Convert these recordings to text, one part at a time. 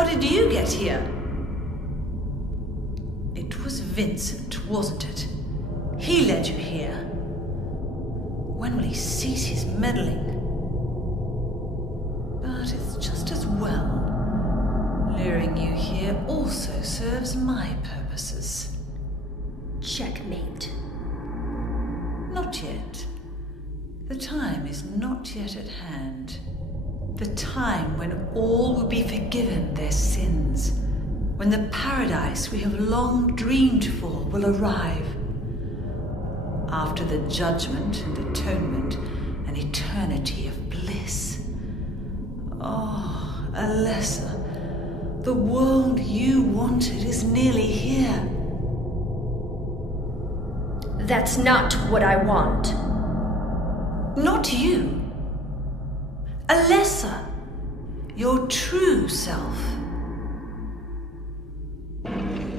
how did you get here? It was Vincent, wasn't it? He led you here. When will he cease his meddling? But it's just as well. Luring you here also serves my purposes. Checkmate. Not yet. The time is not yet at hand. The time when all will be forgiven their sins. When the paradise we have long dreamed for will arrive. After the judgment and atonement, an eternity of bliss. Oh, Alessa, the world you wanted is nearly here. That's not what I want. Not you. Alessa, your true self.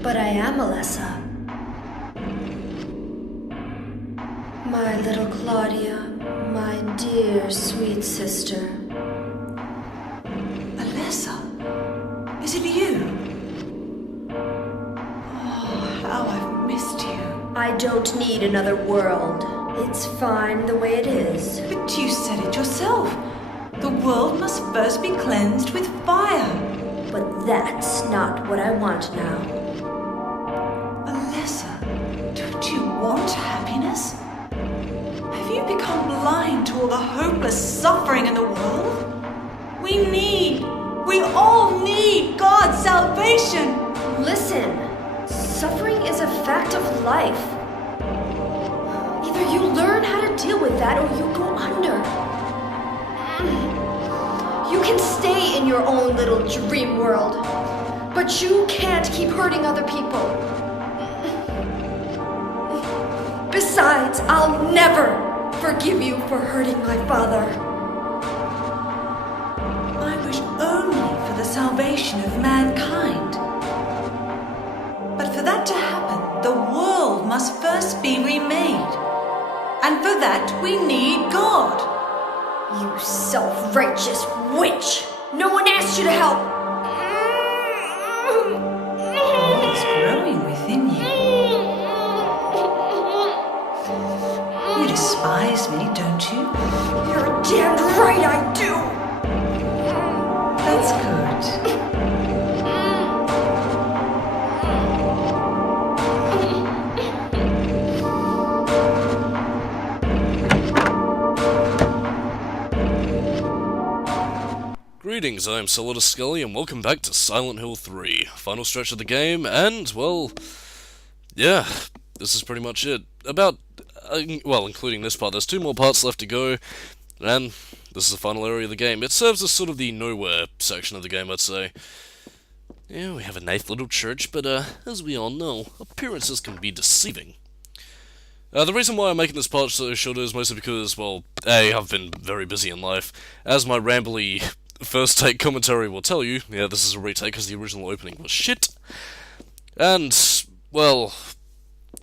But I am Alessa. My little Claudia, my dear sweet sister. Alessa, is it you? Oh, how I've missed you. I don't need another world. It's fine the way it is. But you said it yourself. The world must first be cleansed with fire. But that's not what I want now. Alessa, don't you want happiness? Have you become blind to all the hopeless suffering in the world? We all need God's salvation. Listen, suffering is a fact of life. Either you learn how to deal with that or you go under. You can stay in your own little dream world, but you can't keep hurting other people. Besides, I'll never forgive you for hurting my father. I wish only for the salvation of mankind. But for that to happen, the world must first be remade. And for that, we need God. You self-righteous witch! No one asked you to help! What's growing within you? You despise me, don't you? You're damned right I do! That's good. Greetings, I am Solidus-Skully, and welcome back to Silent Hill 3. Final stretch of the game, and, well, yeah, this is pretty much it. Well, including this part, there's 2 more parts left to go, and this is the final area of the game. It serves as sort of the nowhere section of the game, I'd say. Yeah, we have a nice little church, but, as we all know, appearances can be deceiving. The reason why I'm making this part so short is mostly because, well, A, I've been very busy in life. As my rambly first take commentary will tell you, yeah, this is a retake because the original opening was shit. And, well,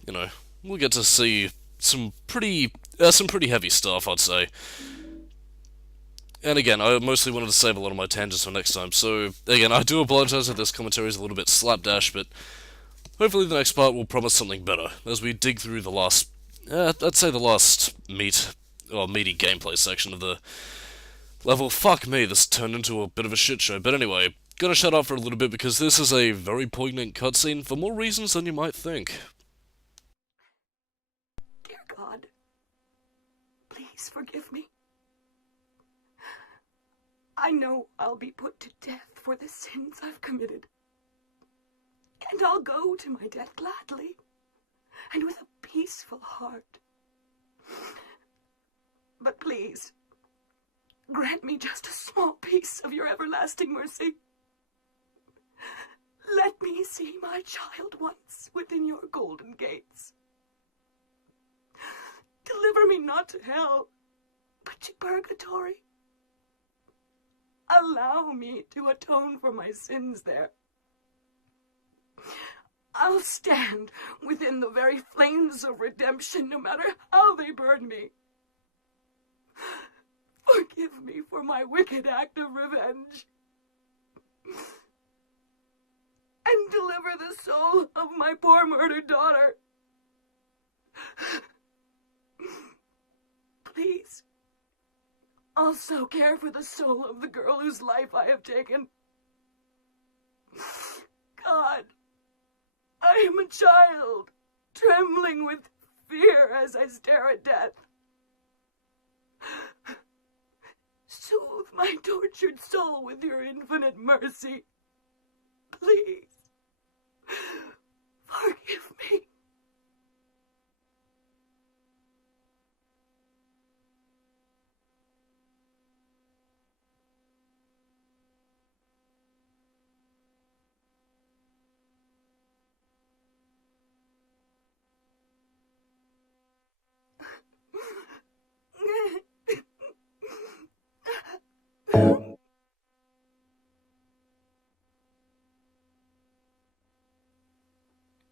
you know, we'll get to see some pretty heavy stuff, I'd say. And again, I mostly wanted to save a lot of my tangents for next time, so, again, I do apologize if this commentary is a little bit slapdash, but hopefully the next part will promise something better, as we dig through the last, I'd say the last meaty gameplay section of the level. Fuck me, this turned into a bit of a shit show, but anyway, gonna shut up for a little bit because this is a very poignant cutscene for more reasons than you might think. Dear God, please forgive me. I know I'll be put to death for the sins I've committed. And I'll go to my death gladly, and with a peaceful heart. But please, grant me just a small piece of your everlasting mercy. Let me see my child once within your golden gates. Deliver me not to hell, but to purgatory. Allow me to atone for my sins there. I'll stand within the very flames of redemption, no matter how they burn me. Forgive me for my wicked act of revenge. deliver the soul of my poor murdered daughter. Please, also care for the soul of the girl whose life I have taken. God, I am a child, trembling with fear as I stare at death. Soothe my tortured soul with your infinite mercy. Please, forgive me.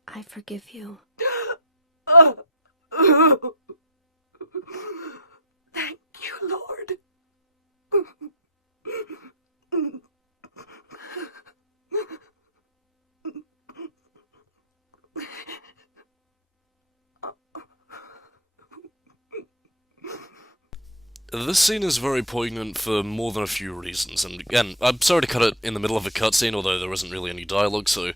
I forgive you. Thank you, Lord. This scene is very poignant for more than a few reasons, and again, I'm sorry to cut it in the middle of a cutscene, although there isn't really any dialogue, so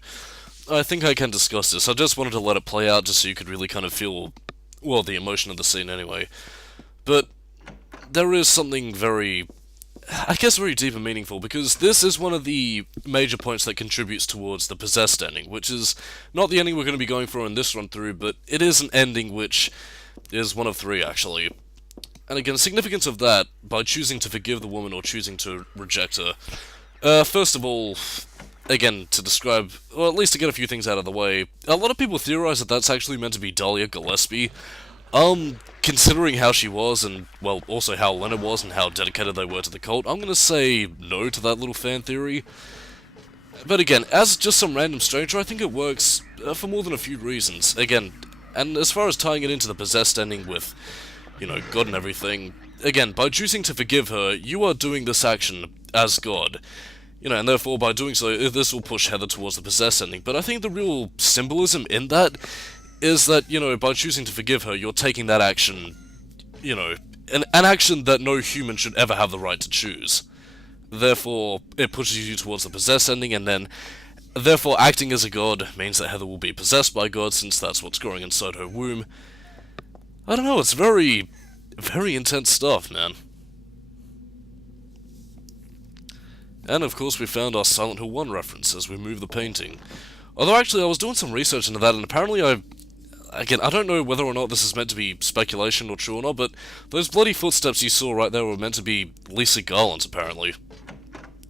I think I can discuss this. I just wanted to let it play out just so you could really kind of feel, well, the emotion of the scene anyway. But there is something very, I guess very deep and meaningful, because this is one of the major points that contributes towards the possessed ending, which is not the ending we're going to be going for in this run-through, but it is an ending which is one of three, actually. And again, the significance of that, by choosing to forgive the woman or choosing to reject her. First of all, again, to describe, or at least to get a few things out of the way, a lot of people theorize that that's actually meant to be Dahlia Gillespie. Considering how she was, and, well, also how Leonard was, and how dedicated they were to the cult, I'm gonna say no to that little fan theory. But again, as just some random stranger, I think it works for more than a few reasons. Again, and as far as tying it into the possessed ending with, you know, God and everything, again, by choosing to forgive her, you are doing this action as God. You know, and therefore, by doing so, this will push Heather towards the possessed ending. But I think the real symbolism in that is that, you know, by choosing to forgive her, you're taking that action, you know, an action that no human should ever have the right to choose. Therefore, it pushes you towards the possessed ending, and then, therefore, acting as a god means that Heather will be possessed by God, since that's what's growing inside her womb. I don't know, it's very, very intense stuff, man. And of course we found our Silent Hill 1 reference as we move the painting. Although actually I was doing some research into that, and apparently again, I don't know whether or not this is meant to be speculation or true or not, but those bloody footsteps you saw right there were meant to be Lisa Garland's, apparently.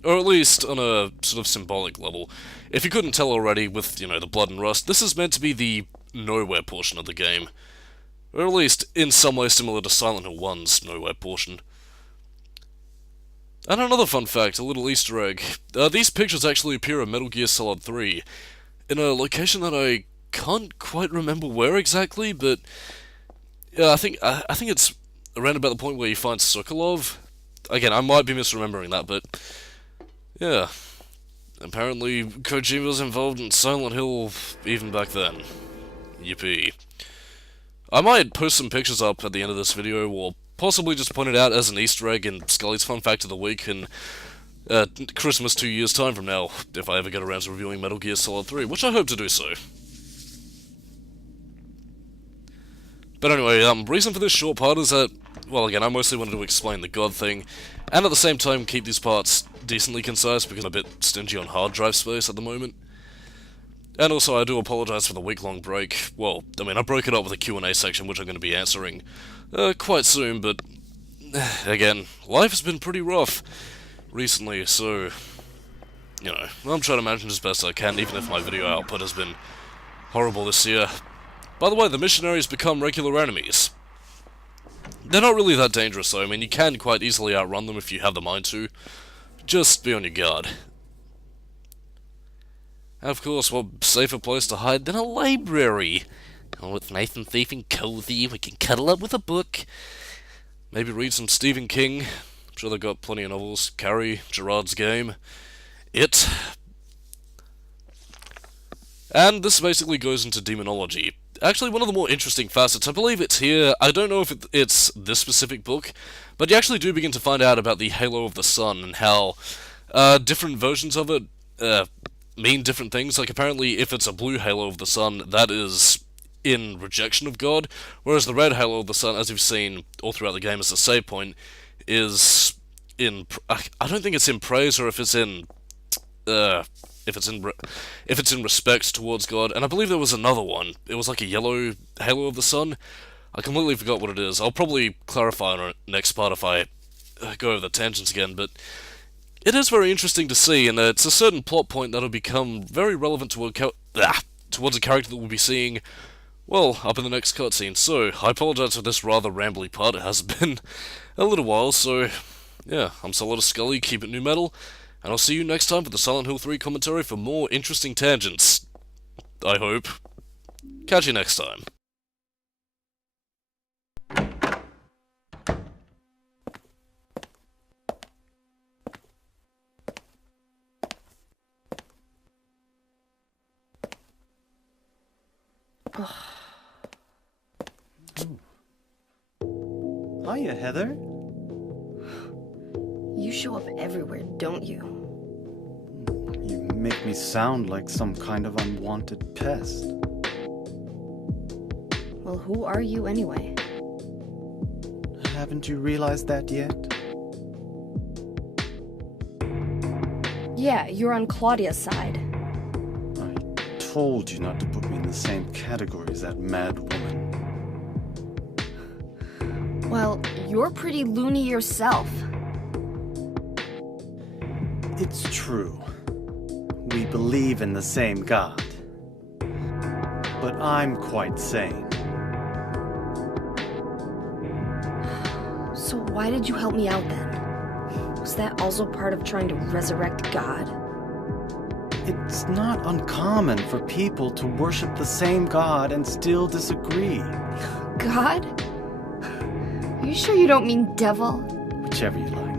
Or at least on a sort of symbolic level. If you couldn't tell already with, you know, the blood and rust, this is meant to be the nowhere portion of the game. Or at least in some way similar to Silent Hill 1's nowhere portion. And another fun fact, a little Easter egg. These pictures actually appear in Metal Gear Solid 3, in a location that I can't quite remember where exactly, but yeah, I think it's around about the point where you find Sokolov. Again, I might be misremembering that, but yeah. Apparently, Kojima was involved in Silent Hill even back then. Yippee. I might post some pictures up at the end of this video, or possibly just point it out as an Easter egg in Skully's Fun Fact of the Week in Christmas 2 years' time from now, if I ever get around to reviewing Metal Gear Solid 3, which I hope to do so. But anyway, reason for this short part is that, well, again, I mostly wanted to explain the God thing, and at the same time keep these parts decently concise because I'm a bit stingy on hard drive space at the moment. And also, I do apologize for the week-long break. Well, I mean, I broke it up with a Q&A section, which I'm going to be answering quite soon, but again, life has been pretty rough recently, so, you know, I'm trying to manage as best I can, even if my video output has been horrible this year. By the way, the missionaries become regular enemies. They're not really that dangerous, though. I mean, you can quite easily outrun them if you have the mind to. Just be on your guard. And of course, what safer place to hide than a library? Oh, it's nice and safe and cozy. We can cuddle up with a book. Maybe read some Stephen King. I'm sure they've got plenty of novels. Carrie, Gerard's Game. It. And this basically goes into demonology. Actually, one of the more interesting facets, I believe it's here, I don't know if it's this specific book, but you actually do begin to find out about the Halo of the Sun and how different versions of it mean different things. Like, apparently, if it's a blue Halo of the Sun, that is in rejection of God, whereas the red Halo of the Sun, as you've seen all throughout the game as a save point, is in... I don't think it's in praise, or if it's in... if it's in respect towards God. And I believe there was another one. It was like a yellow Halo of the Sun. I completely forgot what it is. I'll probably clarify on our next part if I go over the tangents again, but it is very interesting to see, and it's a certain plot point that'll become very relevant towards a character that we'll be seeing, well, up in the next cutscene. So, I apologize for this rather rambly part. It has been a little while, so yeah, I'm Solidus-Skully, keep it new metal, and I'll see you next time for the Silent Hill 3 commentary for more interesting tangents. I hope. Catch you next time. Hiya, Heather. You show up everywhere, don't you? You make me sound like some kind of unwanted pest. Well, who are you anyway? Haven't you realized that yet? Yeah, you're on Claudia's side. I told you not to put me in the same category as that mad woman. Well, you're pretty loony yourself. It's true. We believe in the same God. But I'm quite sane. So why did you help me out then? Was that also part of trying to resurrect God? It's not uncommon for people to worship the same God and still disagree. God? Are you sure you don't mean devil? Whichever you like.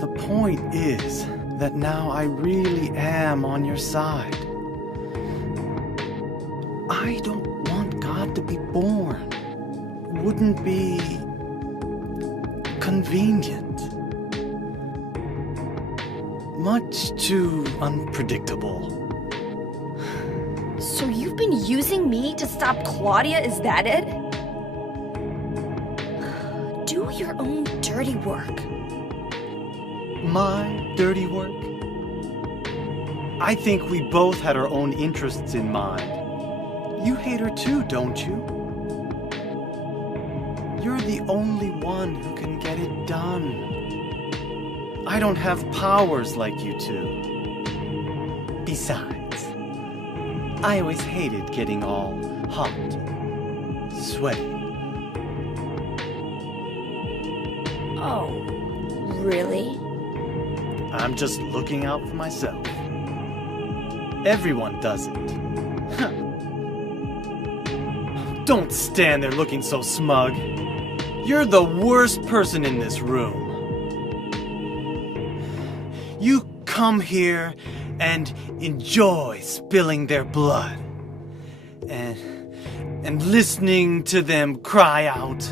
The point is that now I really am on your side. I don't want God to be born. Wouldn't be convenient. Much too unpredictable. So you've been using me to stop Claudia, is that it? Do your own dirty work. My dirty work? I think we both had our own interests in mind. You hate her too, don't you? You're the only one who can get it done. I don't have powers like you two. Besides, I always hated getting all hot, sweaty. Oh, really? I'm just looking out for myself. Everyone does it. Don't stand there looking so smug. You're the worst person in this room. You come here and enjoy spilling their blood. And listening to them cry out.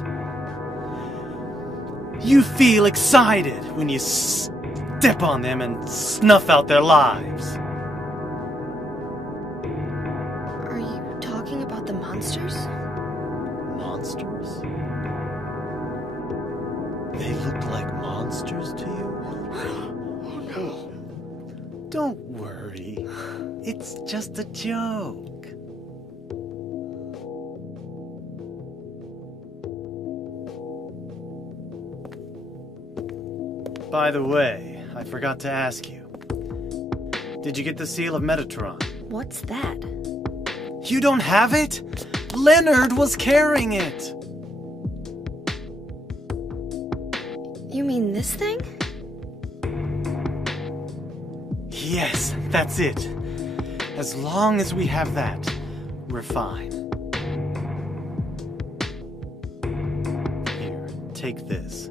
You feel excited when you step on them and snuff out their lives. Are you talking about the monsters? Monsters? They look like monsters to you? Oh no. Don't worry. It's just a joke. By the way, I forgot to ask you. Did you get the Seal of Metatron? What's that? You don't have it? Leonard was carrying it! You mean this thing? Yes, that's it. As long as we have that, we're fine. Here, take this.